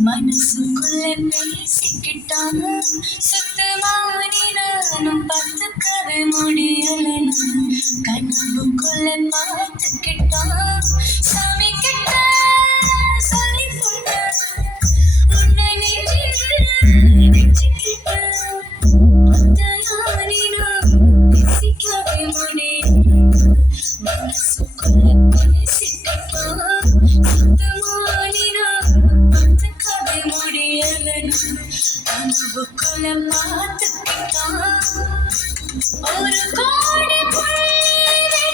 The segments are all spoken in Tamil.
மனசுக்குள்ள பேசிக்கிட்டாங்க சுத்தமானி நானும் பார்த்துக்கவே முடியலன்னு கனவுக்குள்ள பார்த்துக்கிட்டான் சாமி கிட்ட சொல்லி போட்டான் உன்னை நெஞ்சுக்கிட்டான் முத்தையானி நான் பேசிக்கவே முடியல மனசுக்குள்ள பேசிக்கிட்டான் சுத்தமானி நான் பார்த்துக்கவே முடியலன்னு கனவுக்குள்ள பார்த்துக்கிட்டான் ஒரு கோடி புள்ளி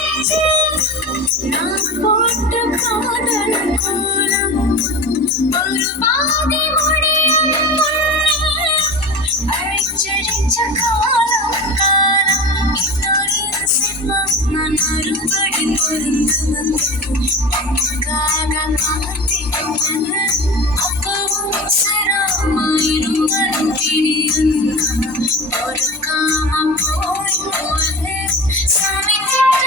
வச்சு நான் போட்ட காதல் கோலம் ஒரு பாதி முடியும் அழைச்சடிச்ச காலம் காலம் இன்னொரு சினிமா நான் மறுபடி பொருந்து வந்தேன் காத்திருந்தேன் அப்பவும் சராமாயிருவரும் பிரியும் ஒரு காம போய் போது சாமி கிட்ட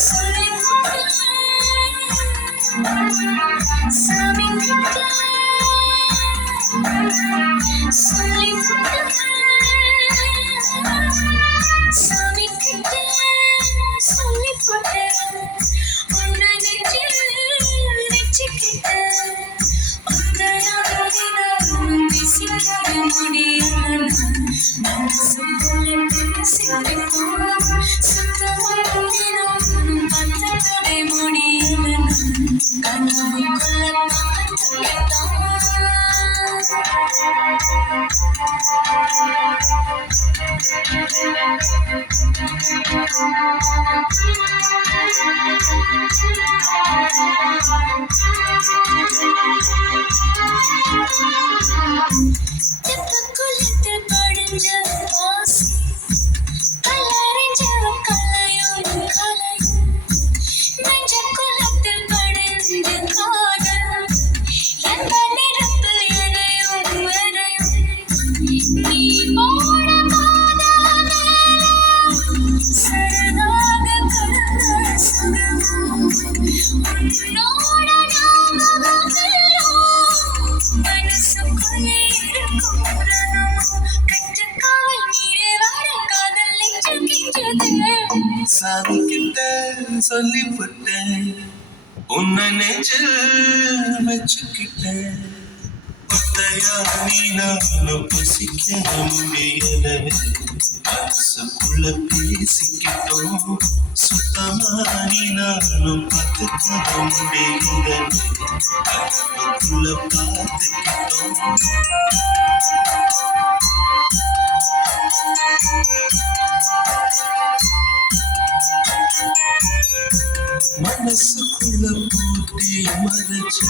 சொல்லி சாமி கிட்ட சொல்லி சாமி கிட்ட சொல்லி போட்டேன் உன்னை நெஞ்சுக்கிட்ட உத்தையானி நான் பேசிக்கவே முடியல மனசுக்குள்ள பேசிக்கிட்டோம் சுத்தமானி நானும் பார்த்துக்கவே முடியல கனவுக்குள்ள பார்த்துக்கிட்டோம் தெப்பக்குளத்தில் படிஞ்ச வாசி கல்லறிஞ்ச கலையும் கலையும் நெஞ்ச குளத்தில் படிஞ்ச காதல் எந்த நிறத்தில் எனையும் வரையும் நீ போட காதல் சரதாக கலந்த சுகமும் உன்னோட மனசுக்குள்ளே இருக்கும் கற்றுக்காவல் நீரே வர காதல் நெஞ்சுகின்றது சாமி கிட்ட சொல்லி போட்டேன் உன்னை நெஞ்சில் வச்சுக்கிட்டேன் முத்தையானி நானும் பேசிக்க முடியல மனசுக்குள்ள பேசிக்கிட்டோம் சுத்தமானி நானும் பார்த்துக்க முடியல கனவுக்குள்ள பார்த்துக்கிட்டோம் மனசுக்குள்ள பூட்டி மறைச்சு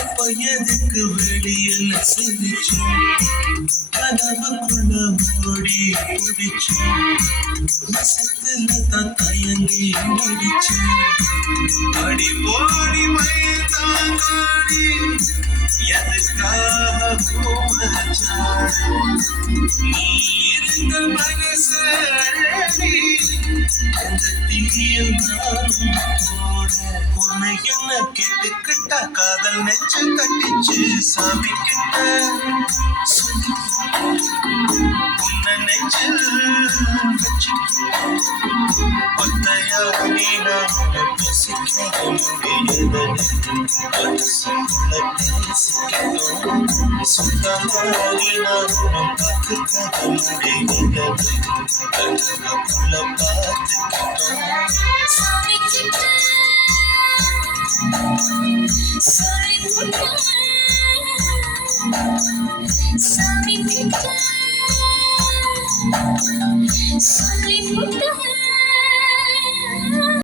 அப்ப எதுக்கு வெளியில சிரிச்சு கனவுக்குள்ள ஓடி பிடிச்சு மசத்துல தான் தயங்கி முடிச்சு அடி போடி மயந்தாடி எதுக்காக போமச்சாடு நீ இருந்த மனசு அந்த தீயில் உன்னை என்ன கேட்டுக்கிட்டா காதல் நெஞ்சு கட்டிச்சு சாமி கிட்ட உன்னை நெஞ்சில் ஒத்தையானி நான் பேசிக்க முடியல மனசுக்குள்ள பேசிக்கணும் சுத்தமானி நான் பார்த்துக்க முடியல கனவுக்குள்ள பார்த்துக்கிட்டோம் சாமி கிட்ட சொல்லி போட்டேன் சாமி கிட்ட சொல்லி போட்டேன்